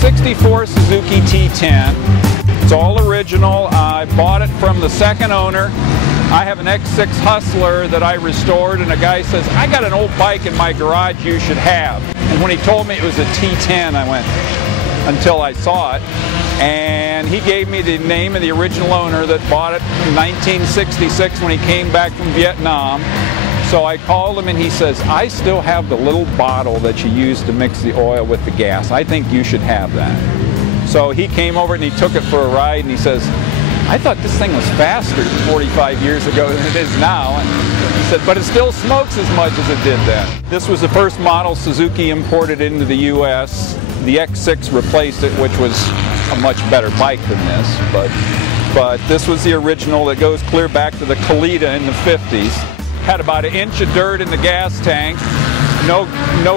'64 Suzuki T-10. It's all original. I bought it from the second owner. I have an X6 Hustler that I restored, and a guy says, I got an old bike in my garage you should have. And when he told me it was a T-10, I went, until I saw it. And he gave me the name of the original owner that bought it in 1966 when he came back from Vietnam. So I called him and he says, I still have the little bottle that you use to mix the oil with the gas. I think you should have that. So he came over and he took it for a ride and he says, I thought this thing was faster 45 years ago than it is now. And he said, but it still smokes as much as it did then. This was the first model Suzuki imported into the U.S. The X6 replaced it, which was a much better bike than this. But this was the original that goes clear back to the Kalita in the 50s. Had about an inch of dirt in the gas tank. No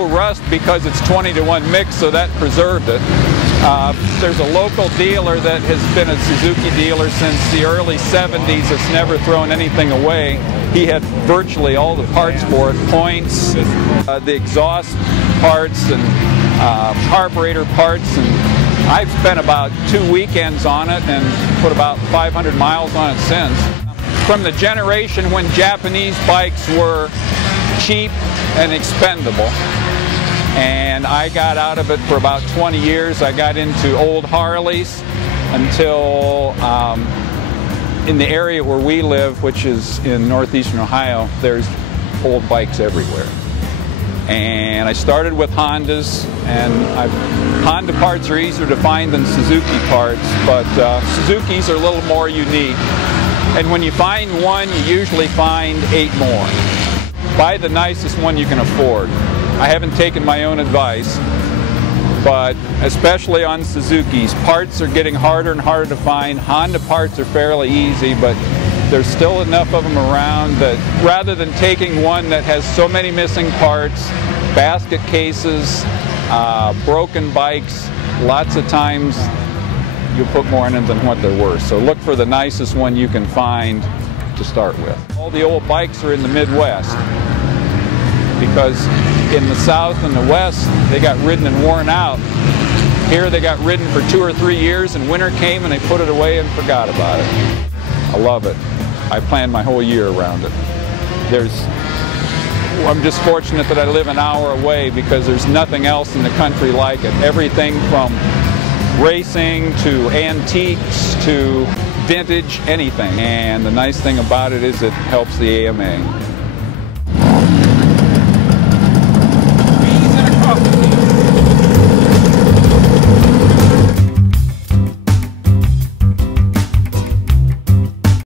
rust because it's 20-to-1 mix, so that preserved it. There's a local dealer that has been a Suzuki dealer since the early 70s that's never thrown anything away. He had virtually all the parts for it, points, the exhaust parts and carburetor parts, and I've spent about 2 weekends on it and put about 500 miles on it since. From the generation when Japanese bikes were cheap and expendable, and I got out of it for about 20 years. I got into old Harleys until in the area where we live, which is in northeastern Ohio, there's old bikes everywhere. And I started with Hondas, and Honda parts are easier to find than Suzuki parts, but Suzukis are a little more unique. And when you find one, you usually find 8 more. Buy the nicest one you can afford. I haven't taken my own advice, but especially on Suzukis, parts are getting harder and harder to find. Honda parts are fairly easy, but there's still enough of them around that rather than taking one that has so many missing parts, basket cases, broken bikes, lots of times you'll put more in them than what they're worth. So look for the nicest one you can find to start with. All the old bikes are in the Midwest because in the South and the West they got ridden and worn out. Here they got ridden for 2 or 3 years, and winter came and they put it away and forgot about it. I love it. I planned my whole year around it. I'm just fortunate that I live an hour away because there's nothing else in the country like it. Everything from racing to antiques to vintage, anything. And the nice thing about it is it helps the AMA.